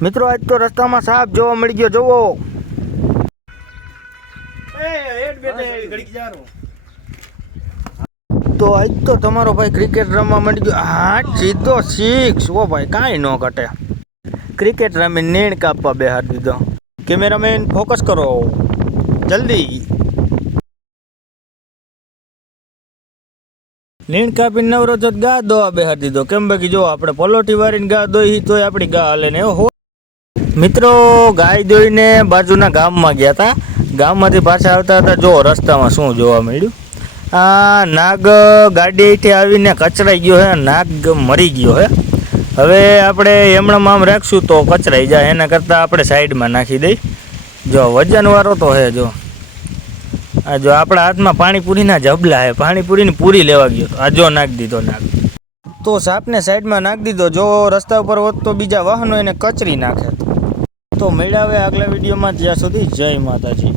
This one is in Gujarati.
મિત્રો આજ તો રસ્તામાં સાપ જોવા મળી ગયો જોવો તો આજ તો તમારો ભાઈ ક્રિકેટ રમવા મળી ગયો હા સીધો સિક્સ ઓ ભાઈ કાંઈ ન ઘટે ક્રિકેટ રમી નીણ કાપવા બેહાડી દીધો કેમેરામેન ફોકસ કરો જલ્દી નીણ કાપીને નવરો તો ગા દોવા બેહાડી દીધો કેમ બાકી જો આપણે પલોઠી વાળીને ગા દોઈ તોય આપણી ગા હાલે ને હો મિત્રો ગાય દોઈને બાજુના ગામમાં ગયા હતા ગામમાંથી પાછા આવતા હતા જો રસ્તામાં શું જોવા મળ્યું આ નાગ ગાડી અહીંથી આવીને કચરાઈ ગયો હે નાગ મરી ગયો હે હવે આપણે એમણાં આમ રાખશું તો કચરાઈ જાય એના કરતાં આપણે સાઈડમાં નાખી દઈ જો વજનવાળો તો હે જો આ જો આપણા હાથમાં પાણીપુરીના જબલા હે પાણીપુરીની પૂરી લેવા ગયો આ જો નાખી દીધો નાગ તો સાપને સાઈડમાં નાખી દીધો જો રસ્તા ઉપર હોત તો બીજા વાહનો એને કચરી નાખે તો મળ્યા હવે આગલા વિડીયોમાં જ્યાં સુધી જય માતાજી।